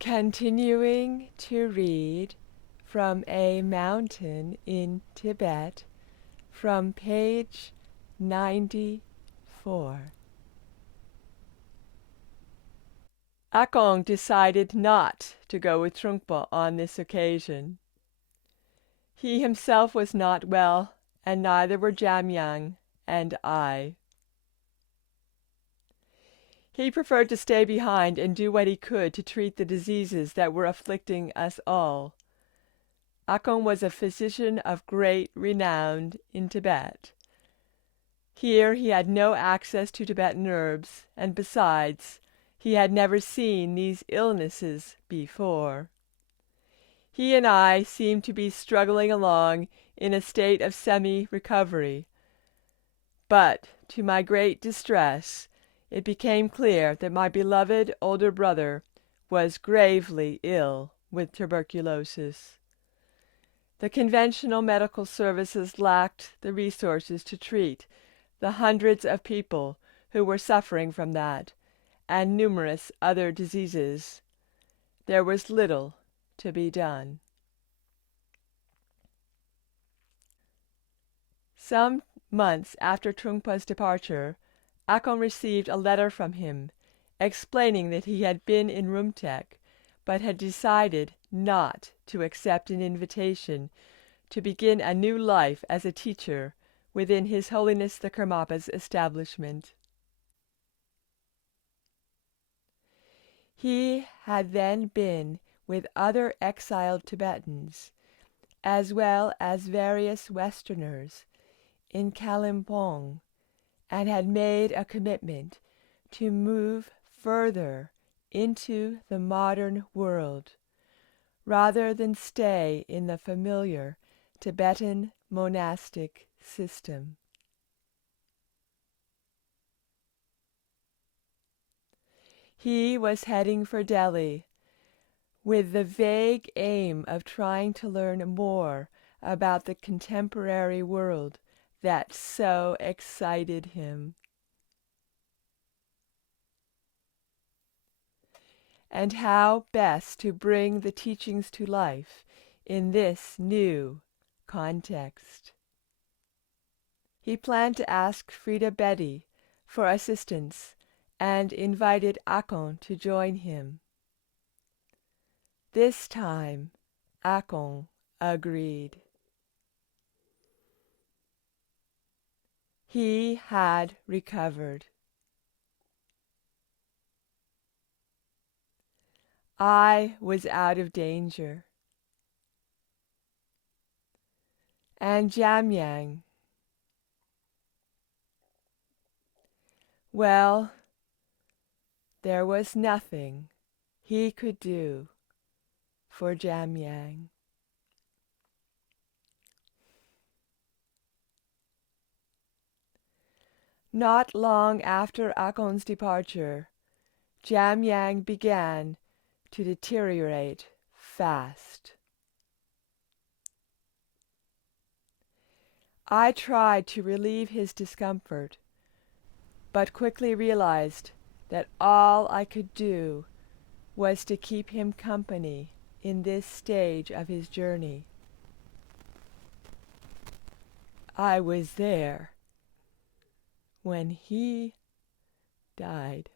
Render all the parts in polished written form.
Continuing to read from A Mountain in Tibet from page 94. Akong decided not to go with Trungpa on this occasion. He himself was not well, and neither were Jamyang and I. He preferred to stay behind and do what he could to treat the diseases that were afflicting us all. Akong was a physician of great renown in Tibet. Here he had no access to Tibetan herbs, and besides, he had never seen these illnesses before. He and I seemed to be struggling along in a state of semi-recovery. But, to my great distress, it became clear that my beloved older brother was gravely ill with tuberculosis. The conventional medical services lacked the resources to treat the hundreds of people who were suffering from that and numerous other diseases. There was little to be done. Some months after Trungpa's departure, Akong received a letter from him explaining that he had been in Rumtek, but had decided not to accept an invitation to begin a new life as a teacher within His Holiness the Karmapa's establishment. He had then been with other exiled Tibetans, as well as various Westerners, in Kalimpong, and had made a commitment to move further into the modern world, rather than stay in the familiar Tibetan monastic system. He was heading for Delhi, with the vague aim of trying to learn more about the contemporary world that so excited him, and how best to bring the teachings to life in this new context. He planned to ask Frida Bedi for assistance and invited Akong to join him. This time, Akong agreed. He had recovered. I was out of danger. And Jamyang, well, there was nothing he could do for Jamyang. Not long after Akong's departure, Jamyang began to deteriorate fast. I tried to relieve his discomfort, but quickly realized that all I could do was to keep him company in this stage of his journey. I was there when he died.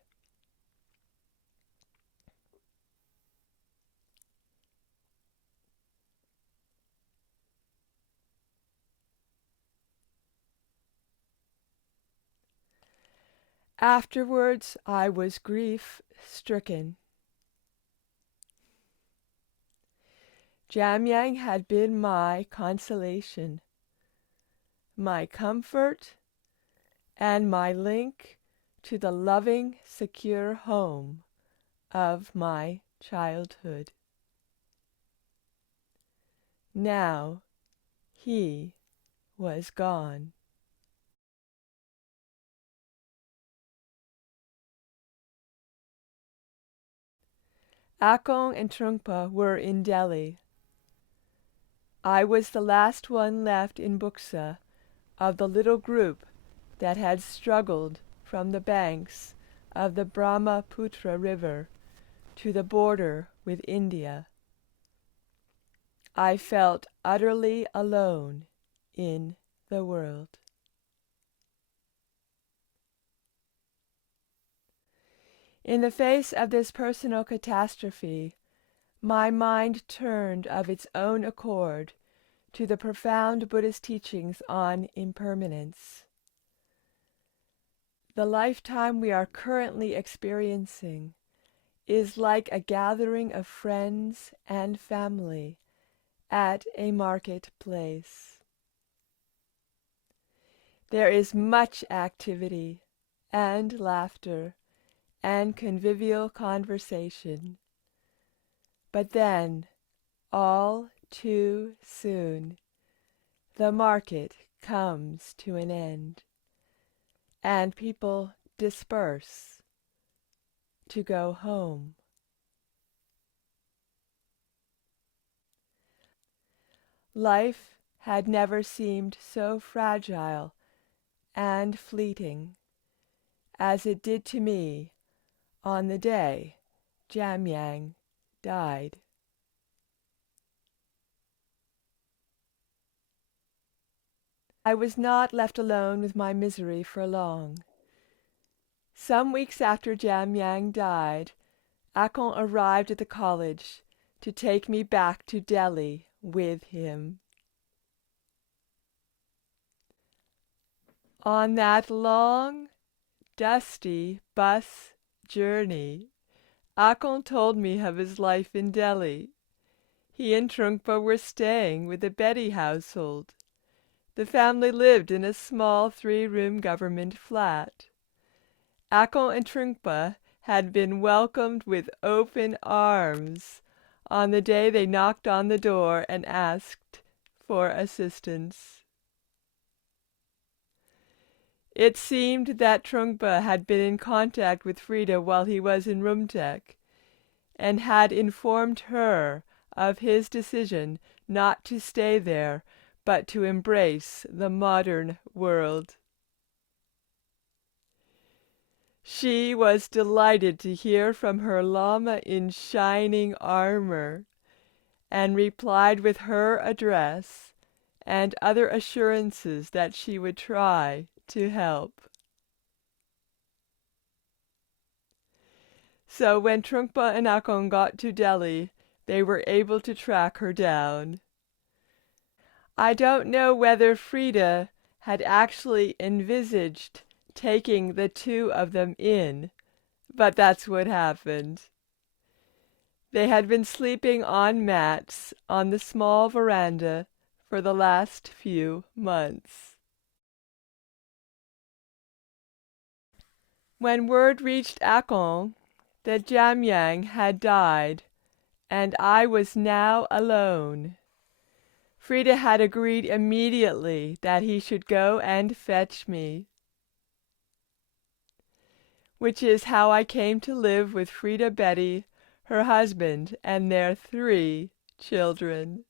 Afterwards, I was grief-stricken. Jamyang had been my consolation, my comfort, and my link to the loving, secure home of my childhood. Now he was gone. Akong and Trungpa were in Delhi. I was the last one left in Buksa of the little group that had struggled from the banks of the Brahmaputra River to the border with India. I felt utterly alone in the world. In the face of this personal catastrophe, my mind turned of its own accord to the profound Buddhist teachings on impermanence. The lifetime we are currently experiencing is like a gathering of friends and family at a marketplace. There is much activity and laughter and convivial conversation. But then, all too soon, the market comes to an end, and people disperse to go home. Life had never seemed so fragile and fleeting as it did to me on the day Jamyang died. I was not left alone with my misery for long. Some weeks after Jamyang died, Akon arrived at the college to take me back to Delhi with him. On that long, dusty bus journey, Akon told me of his life in Delhi. He and Trungpa were staying with the Betty household. The family lived in a small 3-room government flat. Akon and Trungpa had been welcomed with open arms on the day they knocked on the door and asked for assistance. It seemed that Trungpa had been in contact with Frida while he was in Rumtek, and had informed her of his decision not to stay there, but to embrace the modern world. She was delighted to hear from her Lama in shining armor, and replied with her address and other assurances that she would try to help. So when Trungpa and Akon got to Delhi, they were able to track her down. I don't know whether Frida had actually envisaged taking the two of them in, but that's what happened. They had been sleeping on mats on the small veranda for the last few months. When word reached Akon that Jamyang had died, and I was now alone, Frida had agreed immediately that he should go and fetch me, which is how I came to live with Frida Betty, her husband, and their 3 children.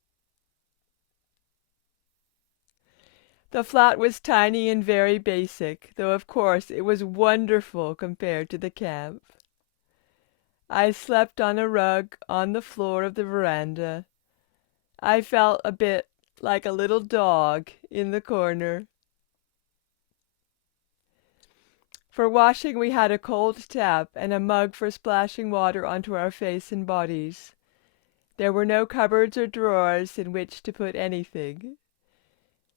The flat was tiny and very basic, though of course it was wonderful compared to the camp. I slept on a rug on the floor of the veranda. I felt a bit like a little dog in the corner. For washing we had a cold tap and a mug for splashing water onto our face and bodies. There were no cupboards or drawers in which to put anything.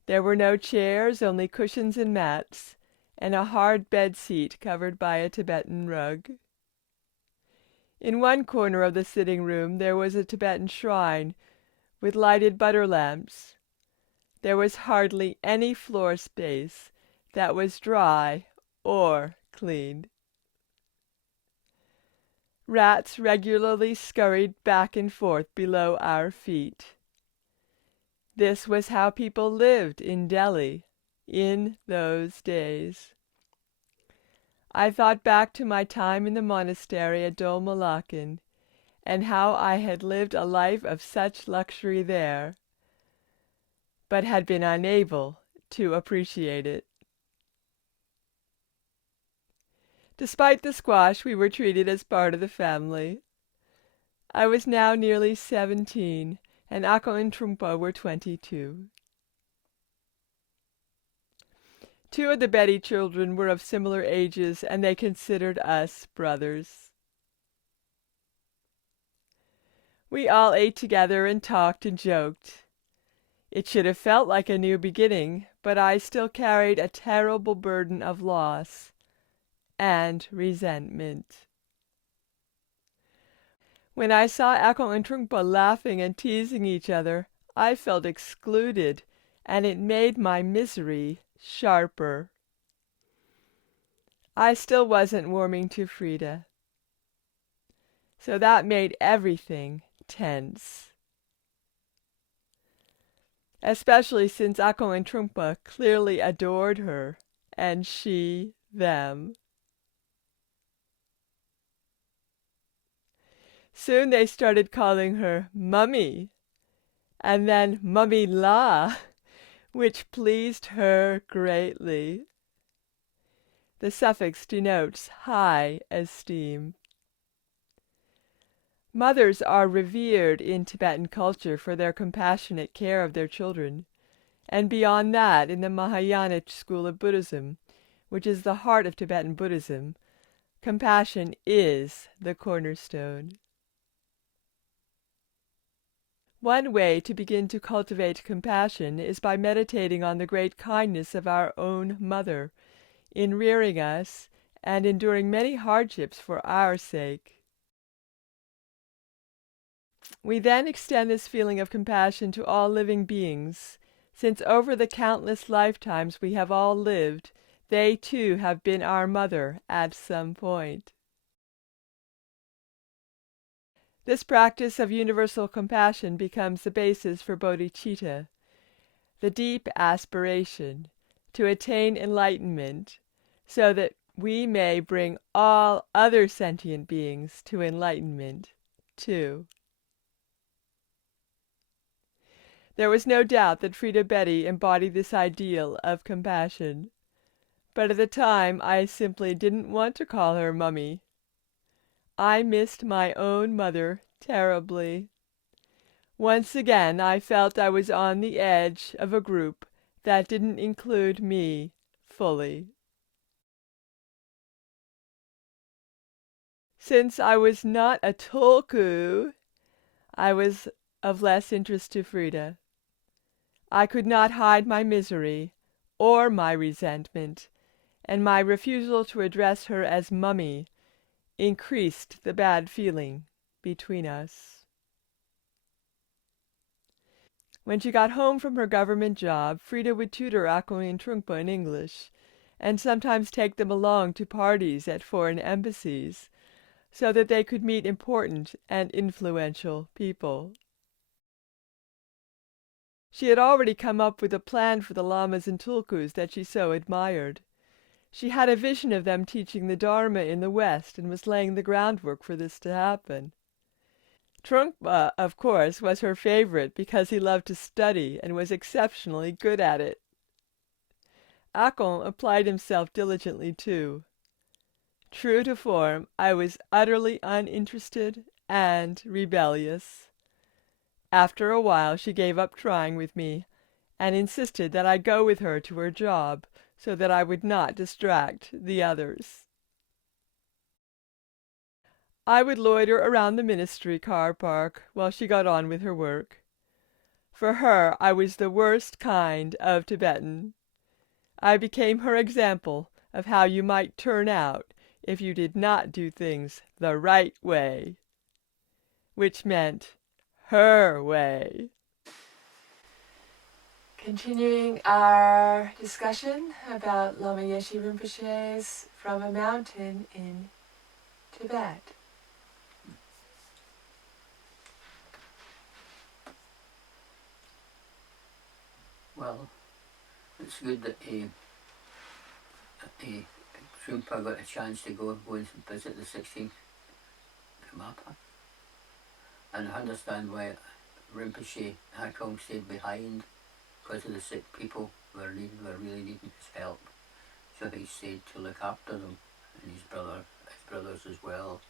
There were no chairs, only cushions and mats, and a hard bed seat covered by a Tibetan rug. In one corner of the sitting room there was a Tibetan shrine with lighted butter lamps. There was hardly any floor space that was dry or clean. Rats regularly scurried back and forth below our feet. This was how people lived in Delhi in those days. I thought back to my time in the monastery at Dol Malakan, and how I had lived a life of such luxury there, but had been unable to appreciate it. Despite the squash, we were treated as part of the family. I was now nearly 17, and Akon and Trungpa were 22. Two of the Betty children were of similar ages, and they considered us brothers. We all ate together and talked and joked. It should have felt like a new beginning, but I still carried a terrible burden of loss and resentment. When I saw Akon and Trungpa laughing and teasing each other, I felt excluded, and it made my misery sharper. I still wasn't warming to Frida, so that made everything tense. Especially since Akon and Trungpa clearly adored her, and she them. Soon they started calling her Mummy, and then Mummy La, which pleased her greatly. The suffix denotes high esteem. Mothers are revered in Tibetan culture for their compassionate care of their children, and beyond that in the Mahayana school of Buddhism, which is the heart of Tibetan Buddhism, compassion is the cornerstone. One way to begin to cultivate compassion is by meditating on the great kindness of our own mother in rearing us and enduring many hardships for our sake. We then extend this feeling of compassion to all living beings, since over the countless lifetimes we have all lived, they too have been our mother at some point. This practice of universal compassion becomes the basis for bodhicitta, the deep aspiration to attain enlightenment, so that we may bring all other sentient beings to enlightenment too. There was no doubt that Frida Betty embodied this ideal of compassion, but at the time I simply didn't want to call her Mummy. I missed my own mother terribly. Once again I felt I was on the edge of a group that didn't include me fully. Since I was not a tulku, I was of less interest to Frida. I could not hide my misery or my resentment, and my refusal to address her as Mummy increased the bad feeling between us. When she got home from her government job, Frida would tutor Akon and Trungpa in English, and sometimes take them along to parties at foreign embassies, so that they could meet important and influential people. She had already come up with a plan for the lamas and tulkus that she so admired. She had a vision of them teaching the Dharma in the West and was laying the groundwork for this to happen. Trungpa, of course, was her favorite because he loved to study and was exceptionally good at it. Akon applied himself diligently too. True to form, I was utterly uninterested and rebellious. After a while she gave up trying with me, and insisted that I go with her to her job, so that I would not distract the others. I would loiter around the ministry car park while she got on with her work. For her, I was the worst kind of Tibetan. I became her example of how you might turn out if you did not do things the right way, which meant her way. Continuing our discussion about Lama Yeshe Rinpoche's From a Mountain in Tibet. Well, it's good that Trungpa got a chance to go and visit the 16th Karmapa. And I understand why Rinpoche Hakong stayed behind, because of the sick people were really needing his help. So he stayed to look after them, and his brothers as well.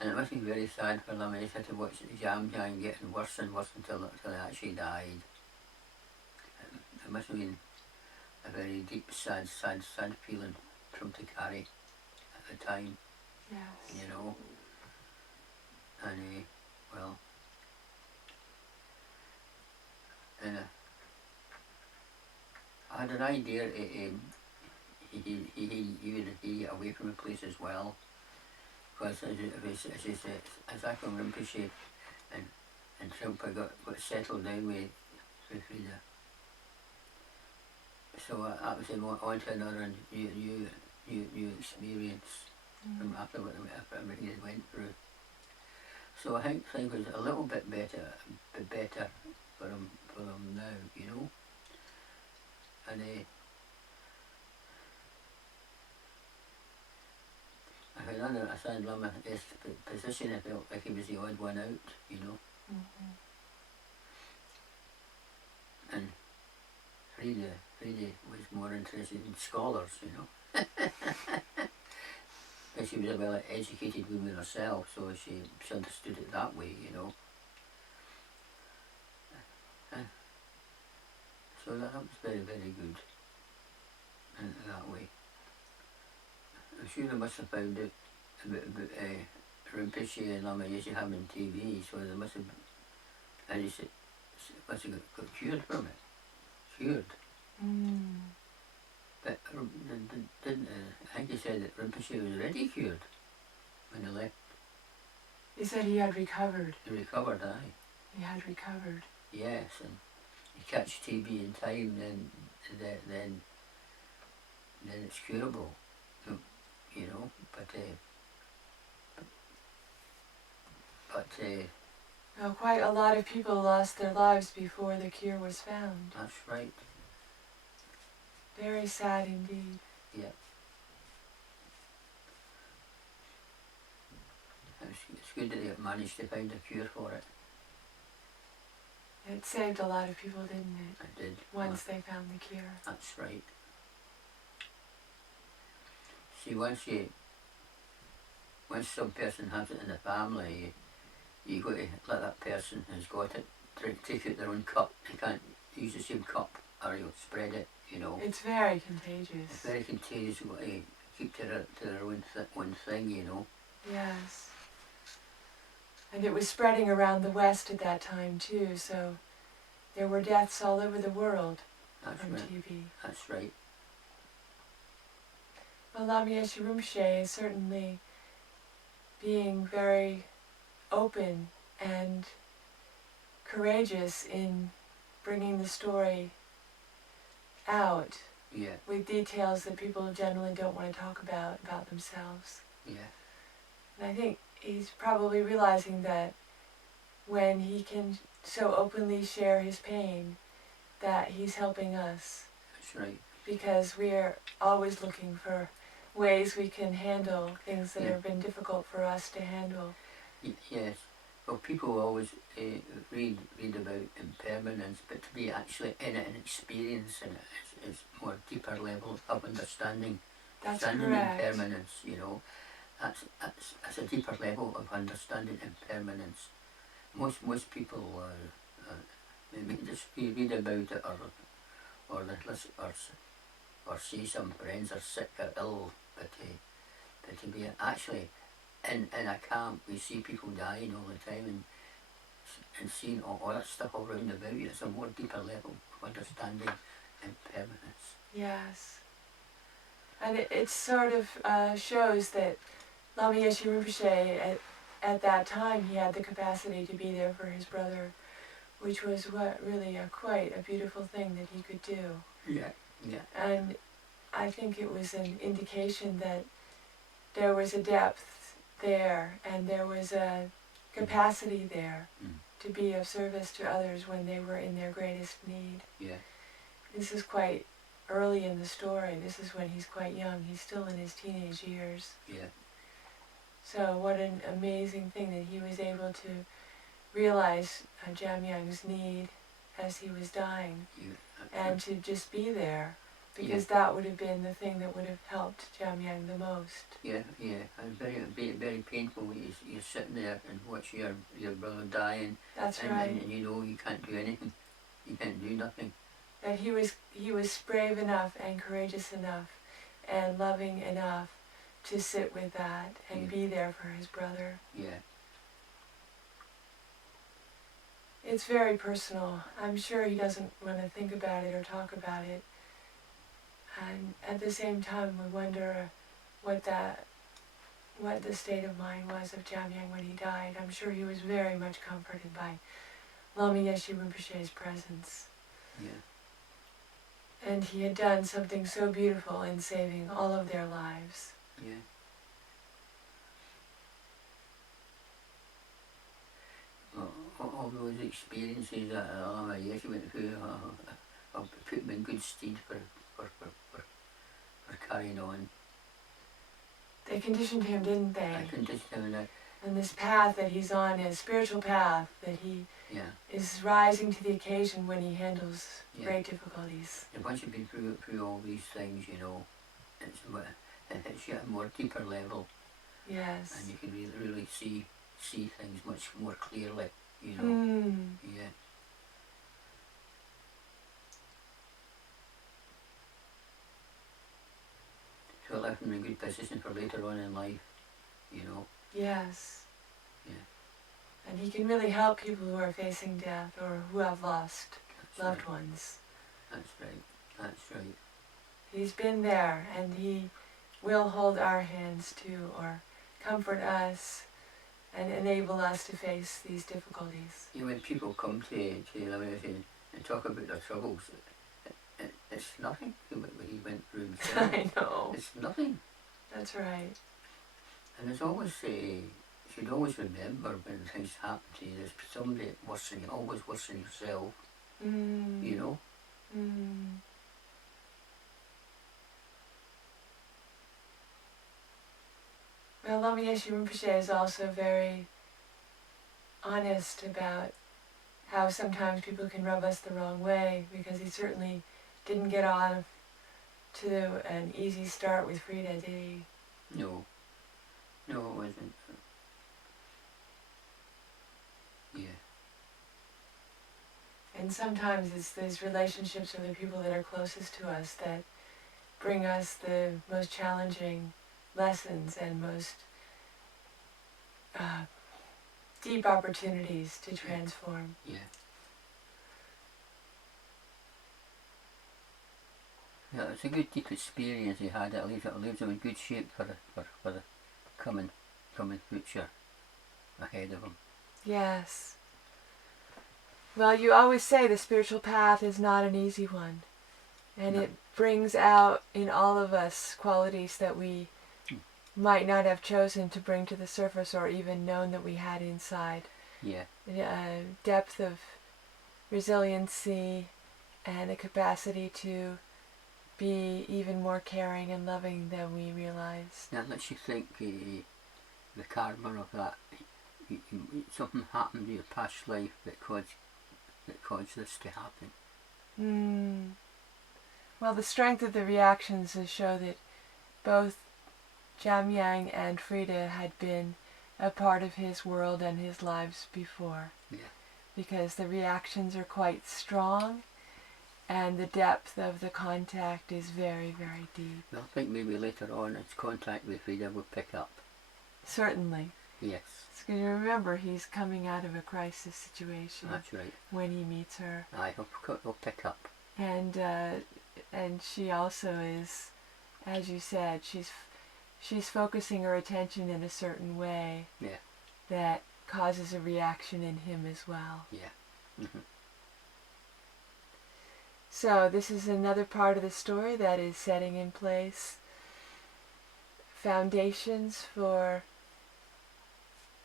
And it must be very sad for Lama Yeshe to watch Jamjang getting worse and worse until he actually died. It must have been a very deep, sad feeling for him to carry at the time. Yes. You know. And well, and I had an idea. He would be away from the place as well, because as Akram Rinpoche and Trumpa got settled down with Frida. So that was on to another new experience from after what he had went through. So I think things was a little bit better for him now, you know. And I found under a sad Lama his position, I felt like he was the odd one out, you know. Mm-hmm. And Frida was more interested in scholars, you know. And she was a well-educated woman herself, so she understood it that way, you know. So that was very, very good in that way. I'm sure they must have found out about Rinpoche and Lama Yeshe having TV, so they must have, and he said, must have got cured from it. Cured. But didn't I think he said that Rinpoche was already cured when he left. He said he had recovered. He recovered, aye. He had recovered. Yes, and you catch TB in time, then it's curable, you know. Well, quite a lot of people lost their lives before the cure was found. That's right. Very sad indeed. Yeah. It's good that they managed to find a cure for it. It saved a lot of people, didn't it? It did. Once they found the cure. That's right. See, once some person has it in the family, you got to let that person who's got it take out their own cup. They can't use the same cup or you'll spread it, you know. It's very contagious. It's very contagious. You've got to keep to their own thing, you know. Yes. And it was spreading around the West at that time too, so there were deaths all over the world from TB. That's right. Well, Lama Yeshe Rinpoche is certainly being very open and courageous in bringing the story out with details that people generally don't want to talk about themselves. Yeah. And I think he's probably realizing that when he can so openly share his pain, that he's helping us. That's right. Because we're always looking for ways we can handle things that have been difficult for us to handle. Yes. Well, people always read about impermanence, but to be actually in it and experiencing it is more deeper level of understanding. That's understanding correct. Impermanence, you know. That's a deeper level of understanding impermanence. Most people maybe just read about it or listen or see some friends are sick or ill, but to be actually in a camp, we see people dying all the time and seeing all that stuff all around about you. It's a more deeper level of understanding impermanence. Yes. And it sort of shows that Lama Yeshe Rinpoche, at that time, he had the capacity to be there for his brother, which was really quite a beautiful thing that he could do. Yeah. And I think it was an indication that there was a depth there and there was a capacity there to be of service to others when they were in their greatest need. Yeah. This is quite early in the story. This is when he's quite young. He's still in his teenage years. Yeah. So what an amazing thing that he was able to realize Jamyang's need as he was dying, and to just be there because that would have been the thing that would have helped Jamyang the most. Yeah, and very painful. You're sitting there and watch your brother dying. That's right. And you know you can't do anything. You can't do nothing. That he was brave enough and courageous enough and loving enough to sit with that and be there for his brother. Yeah. It's very personal. I'm sure he doesn't want to think about it or talk about it. And at the same time, we wonder what the state of mind was of Jamyang when he died. I'm sure he was very much comforted by Lama Yeshe Rinpoche's presence. Yeah. And he had done something so beautiful in saving all of their lives. Yeah. All those experiences that Lama Yeshe went through put him in good stead for carrying on. They conditioned him, didn't they? I conditioned him. And this path that he's on, his spiritual path, that he is rising to the occasion when he handles great difficulties. And once you've been through all these things, you know, it hits you at a more deeper level. Yes. And you can really see things much more clearly, you know. Yeah. So it left him in a good position for later on in life, you know. Yes. Yeah. And he can really help people who are facing death or who have lost loved ones. That's right. That's right. He's been there, and he will hold our hands too, or comfort us and enable us to face these difficulties. You know, when people come to Lama and talk about their troubles, it's nothing what he went through himself. I know. It's nothing. That's right. And it's always, you should always remember when things happen to you, there's somebody worse than you, always worse than yourself, you know. Well, Lama Yeshe Rinpoche is also very honest about how sometimes people can rub us the wrong way, because he certainly didn't get on to an easy start with Frida, did he? No, it wasn't. Yeah. And sometimes it's these relationships with the people that are closest to us that bring us the most challenging lessons and most deep opportunities to transform. Yeah. Yeah, it's a good deep experience he had. It leaves him in good shape for the coming future ahead of him. Yes. Well, you always say the spiritual path is not an easy one, and it brings out in all of us qualities that we might not have chosen to bring to the surface or even known that we had inside. Yeah. A depth of resiliency and a capacity to be even more caring and loving than we realized. That lets you think the karma of that. Something happened in your past life that caused this to happen. Well, the strength of the reactions show that both Jamyang and Frida had been a part of his world and his lives before. Yeah. Because the reactions are quite strong and the depth of the contact is very, very deep. Well, I think maybe later on his contact with Frida will pick up. Certainly. Yes. Because remember, he's coming out of a crisis situation. That's right. When he meets her. Aye, he'll pick up. And she also is, as you said, she's focusing her attention in a certain way. Yeah. That causes a reaction in him as well. Yeah. So this is another part of the story that is setting in place foundations for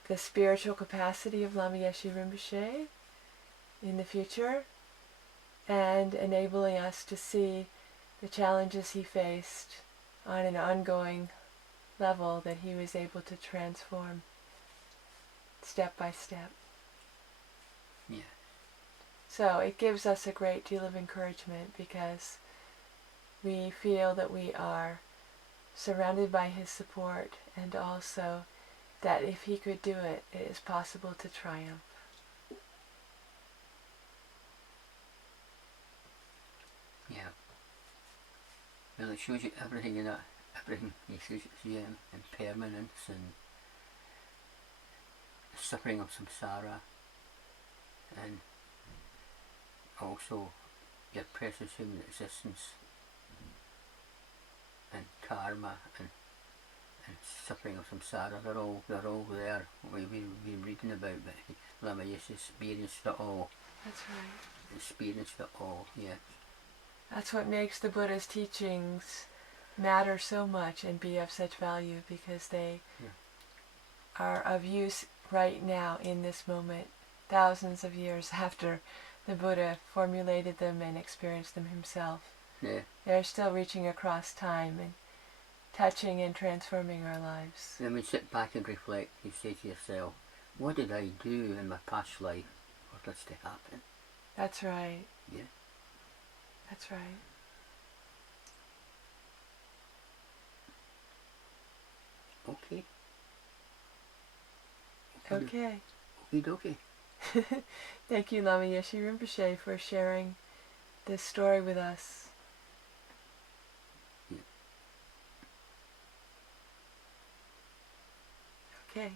the spiritual capacity of Lama Yeshe Rinpoche in the future, and enabling us to see the challenges he faced on an ongoing level that he was able to transform step by step. So it gives us a great deal of encouragement, because we feel that we are surrounded by his support, and also that if he could do it, it is possible to triumph. Yeah. Well, it shows you everything in it. Everything. It shows you impermanence and suffering of samsara, and also your precious human existence, and karma, and suffering of samsara. They're all there. We've been reading about, but Lama Yeshe experienced it all. That's right. Experienced it all. Yes. That's what makes the Buddha's teachings matter so much and be of such value, because they are of use right now in this moment, thousands of years after the Buddha formulated them and experienced them himself. Yeah. They're still reaching across time and touching and transforming our lives. Then when you sit back and reflect, you say to yourself, what did I do in my past life for this to happen? That's right. Yeah. That's right. Okay. Okay. Okie dokie. Thank you, Lama Yeshe Rinpoche, for sharing this story with us. Yeah. Okay.